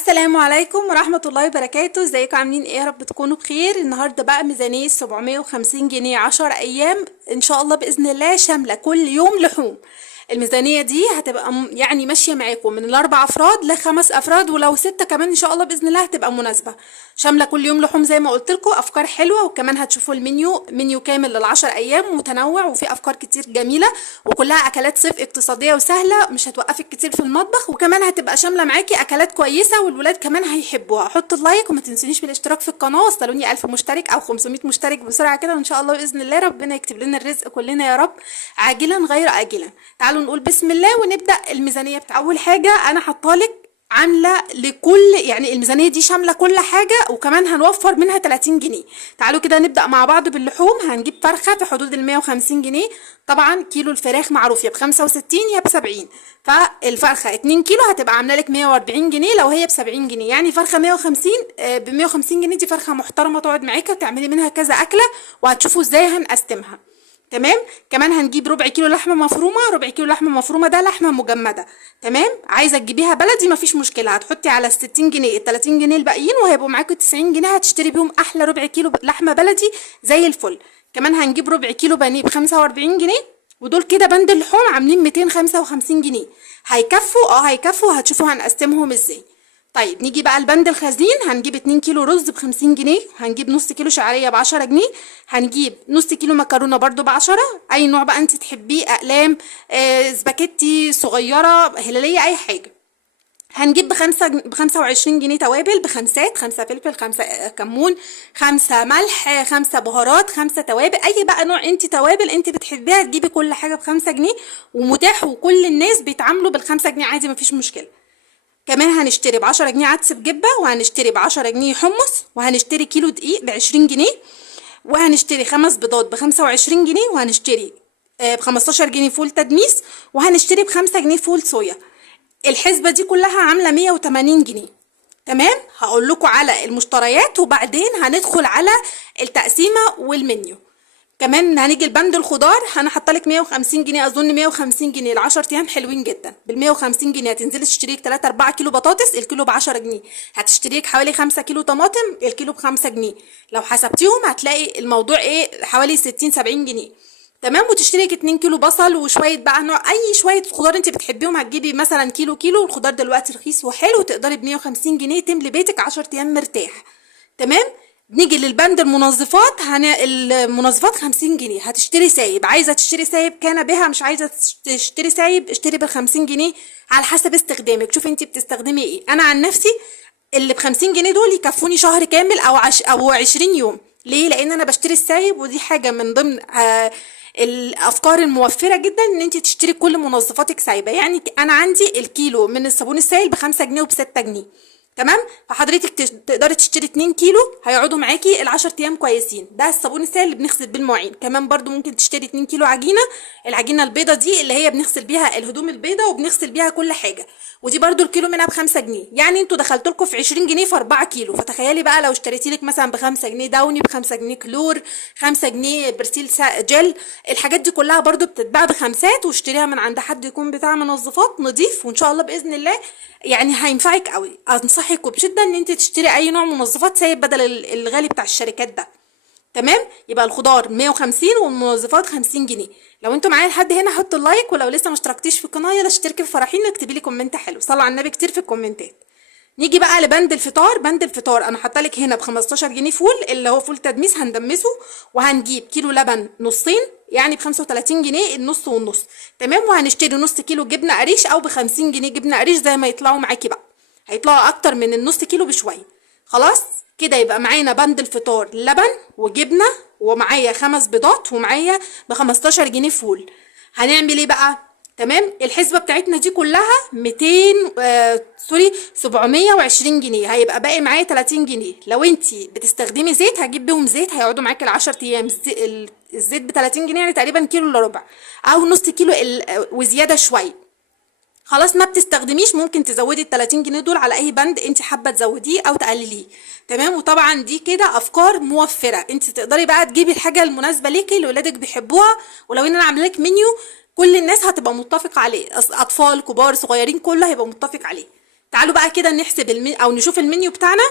السلام عليكم ورحمة الله وبركاته. ازيكم عاملين ايه؟ يا رب تكونوا بخير. النهاردة بقى ميزانية 750 جنيه 10 ايام ان شاء الله بإذن الله، شاملة كل يوم لحوم. الميزانية دي هتبقى يعني ماشية معاكم من الاربع افراد لخمس افراد، ولو ستة كمان ان شاء الله بإذن الله هتبقى مناسبة. شاملة كل يوم لحوم زي ما قلت لكم، افكار حلوة، وكمان هتشوفوا منيو كامل للعشر ايام متنوع وفي افكار كتير جميلة، وكلها اكلات صيف اقتصادية وسهلة مش هتوقفك كتير في المطبخ، وكمان هتبقى شاملة معاكي اكلات كويسة والولاد كمان هيحبوها. حطوا اللايك وما تنسونيش بالاشتراك في القناة، وصلوني 1000 مشترك او 500 مشترك بسرعة كده، وان شاء الله باذن الله ربنا يكتب لنا الرزق كلنا يا رب، عاجلا غير آجلا. تعالوا نقول بسم الله ونبدأ الميزانية بتاع اول حاجة. انا حطالك عامله لكل، يعني الميزانيه دي شامله كل حاجه، وكمان هنوفر منها 30 جنيه. تعالوا كده نبدا مع بعض باللحوم. هنجيب فرخه في حدود ال 150 جنيه. طبعا كيلو الفراخ معروف يا ب 65 يا ب 70، فالفرخه 2 كيلو هتبقى عامله لك 140 جنيه لو هي ب 70 جنيه، يعني فرخه 150 ب 150 جنيه. دي فرخه محترمه تقعد معاكي وتعملي منها كذا اكله، وهتشوفوا ازاي هنقسمها. تمام. كمان هنجيب ربع كيلو لحمه مفرومه. ربع كيلو لحمه مفرومه ده لحمه مجمده. تمام. عايزه تجيبيها بلدي مفيش مشكله، هتحطي على 60 جنيه ال 30 جنيه الباقيين، وهيبقوا معاكي 90 جنيه هتشتري بيهم احلى ربع كيلو لحمه بلدي زي الفل. كمان هنجيب ربع كيلو بانيه ب 45 جنيه، ودول كده بند اللحوم عاملين 255 جنيه. هيكفوا هتشوفوا هنقسمهم ازاي. طيب نيجي بقى البند الخزين. هنجيب 2 كيلو رز ب 50 جنيه، هنجيب نص كيلو شعريه ب 10 جنيه، هنجيب نص كيلو مكرونه برضو ب 10، اي نوع بقى انت تحبيه، اقلام، سباكيتي صغيره هلاليه اي حاجه. هنجيب ب 25 جنيه توابل بخمسات، 5 فلفل، 5 كمون، 5 ملح، 5 بهارات، 5 توابل، اي بقى نوع انت توابل انت بتحبيها تجيبي كل حاجه ب5 جنيه، ومتاح وكل الناس بيتعاملوا بال5 جنيه عادي مفيش مشكله. كمان هنشتري ب10 جنيه عدس بجبه، وهنشتري ب10 جنيه حمص، وهنشتري كيلو دقيق ب20 جنيه، وهنشتري 5 بيضات ب25 جنيه، وهنشتري ب15 جنيه فول تدميس، وهنشتري ب5 جنيه فول صويا. الحسبة دي كلها عاملة 180 جنيه. تمام. هقول لكم على المشتريات وبعدين هندخل على التقسيمة والمنيو. كمان هنيجي البند الخضار. انا حاطه لك 150 جنيه، اظن 150 جنيه ل 10 ايام حلوين جدا. بال 150 جنيه هتنزلي تشتري لك 3 4 كيلو بطاطس، الكيلو ب 10 جنيه. هتشتري لك حوالي 5 كيلو طماطم، الكيلو ب 5 جنيه. لو حسبتيهم هتلاقي الموضوع ايه، حوالي 60 70 جنيه. تمام. وتشتري لك 2 كيلو بصل وشويه بقى نوع اي شويه خضار انت بتحبيهم، هتجيبي مثلا كيلو. الخضار دلوقتي رخيص وحلو، تقدري ب 150 جنيه تملي بيتك 10 ايام مرتاح. تمام. نيجي للبند المنظفات. المنظفات 50 جنيه. هتشتري سايب، عايزه تشتري سايب كان بها، مش عايزه تشتري سايب اشتري ب50 جنيه على حسب استخدامك. شوفي انت بتستخدمي ايه. انا عن نفسي اللي ب50 جنيه دول يكفوني شهر كامل او 20 يوم. ليه؟ لان انا بشتري السايب، ودي حاجه من ضمن الافكار الموفره جدا ان انت تشتري كل منظفاتك سايبه. يعني انا عندي الكيلو من الصابون السائل ب5 جنيه وب6 جنيه. تمام. فحضرتك تقدري تشتري 2 كيلو هيقعدوا معاكي ال10 ايام كويسين. ده الصابون السائل اللي بنغسل بيه المواعين. كمان برضو ممكن تشتري 2 كيلو عجينه، العجينه البيضه دي اللي هي بنغسل بيها الهدوم البيضه وبنغسل بيها كل حاجه، ودي برضو الكيلو منها ب5 جنيه. يعني انتوا دخلتوا لكم في 20 جنيه في 4 كيلو. فتخيلي بقى لو اشتريتي لك مثلا ب5 جنيه داوني، ب5 جنيه كلور، 5 جنيه برسيل جل، الحاجات دي كلها برضو بتتباع بخمسات، واشتريها من عند حد يكون بتاع منظفات نظيف، وان شاء الله باذن الله يعني هينفعك قوي. انصحك وبشده ان انت تشتري اي نوع منظفات سايب بدل الغالي بتاع الشركات ده. تمام. يبقى الخضار 150 والمنظفات 50 جنيه. لو انتوا معايا لحد هنا حطوا اللايك، ولو لسه ما اشتركتيش في القناه يلا اشتركي في فرحين واكتبي لي كومنت حلو، صلوا على النبي كتير في الكومنتات. نيجي بقى لبند الفطار. بند الفطار انا حاطه لك هنا ب 15 جنيه فول، اللي هو فول تدميس هندمسه، وهنجيب كيلو لبن نصين، يعني ب 35 جنيه النص والنص. تمام. وهنشتري نص كيلو جبنه قريش او ب 50 جنيه جبنه قريش زي ما يطلعوا معاكي بقى، هيطلعوا اكتر من النص كيلو بشويه. خلاص كده يبقى معانا بند الفطار لبن وجبنه، ومعايا 5 بيضات، ومعايا ب 15 جنيه فول. هنعمل ايه بقى؟ تمام. الحسبه بتاعتنا دي كلها 720 جنيه. هيبقى باقي معايا 30 جنيه. لو انتي بتستخدمي زيت هجيب بيهم زيت هيقعدوا معاكي ال10 ايام. الزيت ب 30 جنيه، يعني تقريبا كيلو الا ربع او نص كيلو وزياده شويه. خلاص ما بتستخدميش ممكن تزودي ال 30 جنيه دول على اي بند انت حابه تزوديه او تقلليه. تمام. وطبعا دي كده افكار موفره، انت تقدري بقى تجيبي الحاجه المناسبه ليكي اللي ولادك بيحبوها. ولو ان انا عامله لك منيو كل الناس هتبقى متفقه عليه، اطفال كبار صغيرين كله هيبقى متفق عليه. تعالوا بقى كده نحسب او نشوف المنيو بتاعنا.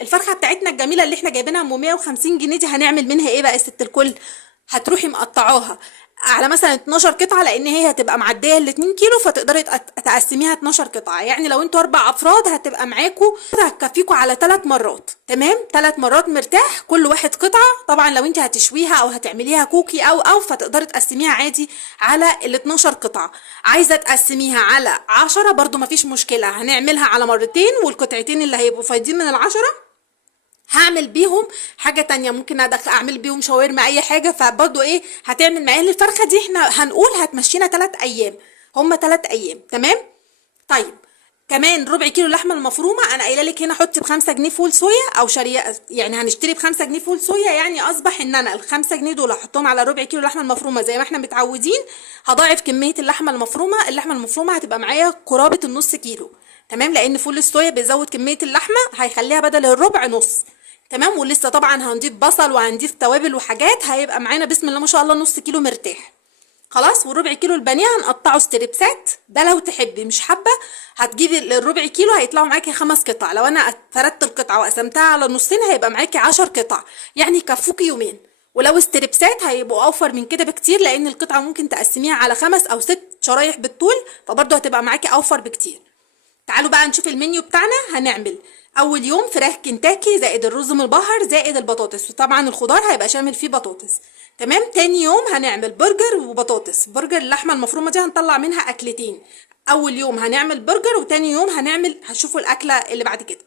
الفرخه بتاعتنا الجميله اللي احنا جايبينها ام 150 جنيه دي هنعمل منها ايه بقى يا ست الكل؟ هتروحي مقطعاها على مثلا 12 قطعه، لان هي هتبقى معديه ال 2 كيلو، فتقدري تقسميها 12 قطعه. يعني لو انتوا 4 افراد هتبقى معاكوا، هتكفيكوا على 3 مرات. تمام، 3 مرات مرتاح كل واحد قطعه. طبعا لو انت هتشويها او هتعمليها كوكي او فتقدري تقسميها عادي على ال 12 قطعه. عايزه تقسميها على 10 برضو مفيش مشكله، هنعملها على مرتين، والقطعتين اللي هيبقوا فايضين من ال10 هعمل بيهم حاجة تانية، ممكن اعمل بيهم شاورما اي حاجة. فبرضو ايه هتعمل معايا الفرخة دي؟ احنا هنقول هتمشينا 3 ايام، هما 3 ايام. تمام. طيب كمان ربع كيلو لحمة المفرومة، انا قايله لك هنا حطي ب5 جنيه فول صويا او شريعة، يعني هنشتري ب5 جنيه فول صويا، يعني اصبح ان انا ال5 جنيه دول هحطهم على ربع كيلو لحمة المفرومة زي ما احنا متعودين. هضاعف كمية اللحمة المفرومة. اللحمة المفرومة هتبقى معايا قرابة النص كيلو. تمام، لان فول الصويا بيزود كمية اللحمة، هيخليها بدل الربع نص. تمام. ولسه طبعا هنضيف بصل وهنضيف توابل وحاجات، هيبقى معانا بسم الله ما شاء الله نص كيلو مرتاح. خلاص. والربع كيلو البانيه هنقطعه ستريبسات، ده لو تحبي. مش حابه هتجيبي الربع كيلو هيطلعوا معاكي 5 قطع. لو انا فردت القطعه وقسمتها على نصين هيبقى معاكي 10 قطع، يعني يكفوكي يومين. ولو ستريبسات هيبقوا اوفر من كده بكتير، لان القطعه ممكن تقسميها على 5 أو 6 شرايح بالطول، فبرضه هتبقى معاكي اوفر بكتير. تعالوا بقى نشوف المنيو بتاعنا. هنعمل اول يوم فراخ كنتاكي زائد الرز مبهر زائد البطاطس، وطبعا الخضار هيبقى شامل فيه بطاطس. تمام. تاني يوم هنعمل برجر وبطاطس. برجر اللحمه المفرومه دي هنطلع منها اكلتين. اول يوم هنعمل برجر، وتاني يوم هنشوفوا الاكله اللي بعد كده.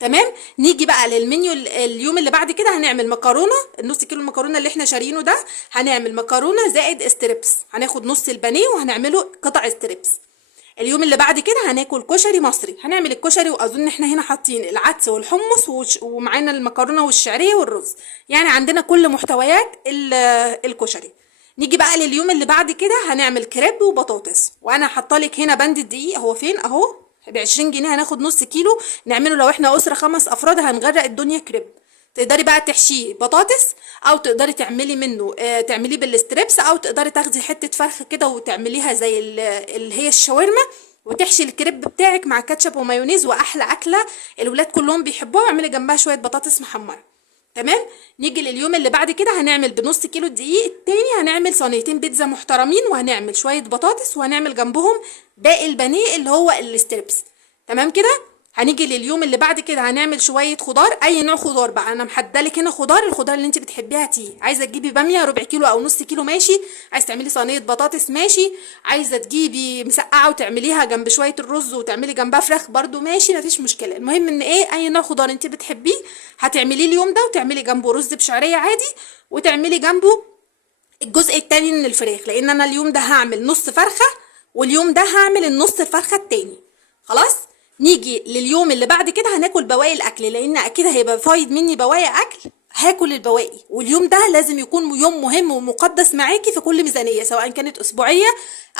تمام. نيجي بقى للمنيو اليوم اللي بعد كده. هنعمل مكرونه، النص كيلو المكرونه اللي احنا شاريينه ده هنعمل مكرونه زائد استريبس. هناخد نص البانيه وهنعمله قطع استريبس. اليوم اللي بعد كده هناكل كشري مصري. هنعمل الكشري، واظن احنا هنا حاطين العدس والحمص ومعانا المكرونه والشعريه والرز، يعني عندنا كل محتويات الكشري. نيجي بقى لليوم اللي بعد كده هنعمل كريب وبطاطس. وانا حاطالك هنا بند الدقيق اهو، فين اهو، ب20 جنيه هناخد نص كيلو نعمله. لو احنا اسره 5 افراد هنغرق الدنيا كريب. تقدري بقى تحشيه بطاطس، او تقدري تعملي منه تعمليه بالستريبس، او تقدري تاخدي حته فرخه كده وتعمليها زي اللي هي الشاورما، وتحشي الكريب بتاعك مع كاتشب ومايونيز، واحلى اكله الولاد كلهم بيحبوها. واعملي جنبها شويه بطاطس محمره. تمام. نيجي لليوم اللي بعد كده هنعمل بنص كيلو الدقيق التاني هنعمل صينيتين بيتزا محترمين، وهنعمل شويه بطاطس، وهنعمل جنبهم باقي البانيه اللي هو الستريبس. تمام كده. هنيجي لليوم اللي بعد كده هنعمل شويه خضار، اي نوع خضار بقى. انا محدالك هنا الخضار اللي انت بتحبيها تيجي. عايزه تجيبي باميه ربع كيلو او نص كيلو ماشي، عايزه تعملي صينيه بطاطس ماشي، عايزه تجيبي مسقعه وتعمليها جنب شويه الرز وتعملي جنبها فراخ برضو ماشي، مفيش مشكله. المهم ان ايه، اي نوع خضار انت بتحبيه هتعمليه اليوم ده، وتعملي جنبه رز بشعريه عادي، وتعملي جنبه الجزء التاني من الفراخ، لان انا اليوم ده هعمل نص فرخه، واليوم ده هعمل النص الفرخه التاني. خلاص. نيجي لليوم اللي بعد كده هناكل بواقي الاكل، لان اكيد هيبقى فايض مني بواقي اكل، هاكل البواقي. واليوم ده لازم يكون يوم مهم ومقدس معاكي في كل ميزانيه، سواء كانت اسبوعيه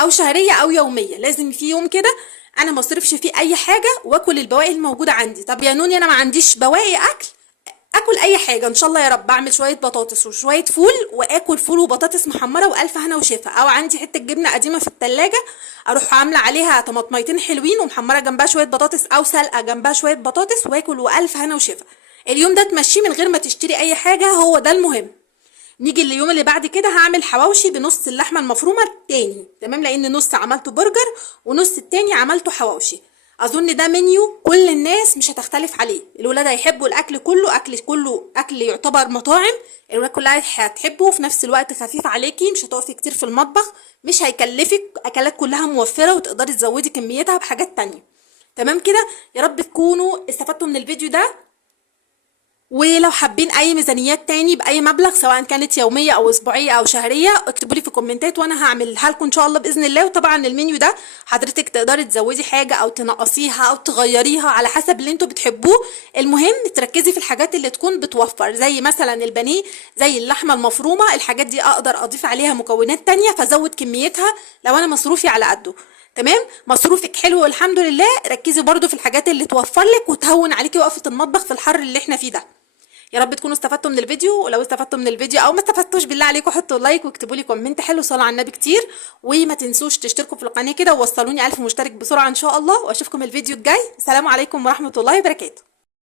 او شهريه او يوميه. لازم في يوم كده انا ما اصرفش فيه اي حاجه واكل البواقي الموجوده عندي. طب يا نوني انا ما عنديش بواقي اكل، اكل اي حاجه ان شاء الله يا رب. اعمل شويه بطاطس وشويه فول، واكل فول وبطاطس محمره والف هنا وشفا. او عندي حته جبنه قديمه في التلاجة اروح عامله عليها طماطميتين حلوين ومحمره جنبها شويه بطاطس، او سلقه جنبها شويه بطاطس، واكل والف هنا وشفا. اليوم ده تمشيه من غير ما تشتري اي حاجه، هو ده المهم. نيجي لليوم اللي بعد كده هعمل حواوشي بنص اللحمه المفرومه التاني. تمام، لان نص عملته برجر ونص التاني عملته حواوشي. اظن ده منيو كل الناس مش هتختلف عليه. الولاد هيحبوا الاكل كله، اكل يعتبر مطاعم. الولاد كلها هتحبه، وفي نفس الوقت خفيف عليكي، مش هتقفي كتير في المطبخ، مش هيكلفك، اكلات كلها موفره، وتقدري تزودي كميتها بحاجات تانية. تمام كده. يا رب تكونوا استفدتوا من الفيديو ده. ولو حابين اي ميزانيات تاني باي مبلغ، سواء كانت يوميه او اسبوعيه او شهريه، اكتبوا لي في الكومنتات وانا هعملها لكم ان شاء الله باذن الله. وطبعا المنيو ده حضرتك تقدري تزودي حاجه او تنقصيها او تغيريها على حسب اللي انتوا بتحبوه. المهم تركزي في الحاجات اللي تكون بتوفر، زي مثلا البانيه، زي اللحمه المفرومه. الحاجات دي اقدر اضيف عليها مكونات تانية فازود كميتها لو انا مصروفي على قده. تمام. مصروفك حلو والحمد لله. ركزي برضو في الحاجات اللي توفر لك وتهون عليكي وقفه المطبخ في الحر اللي احنا فيه ده. يا رب تكونوا استفدتوا من الفيديو، ولو استفدتوا من الفيديو او ما استفدتوش بالله عليكم حطوا لايك واكتبوا لي كومنت حلو، صلوا على النبي كتير، وما تنسوش تشتركوا في القناه كده ووصلوني 1000 مشترك بسرعه ان شاء الله، واشوفكم الفيديو الجاي. السلام عليكم ورحمه الله وبركاته.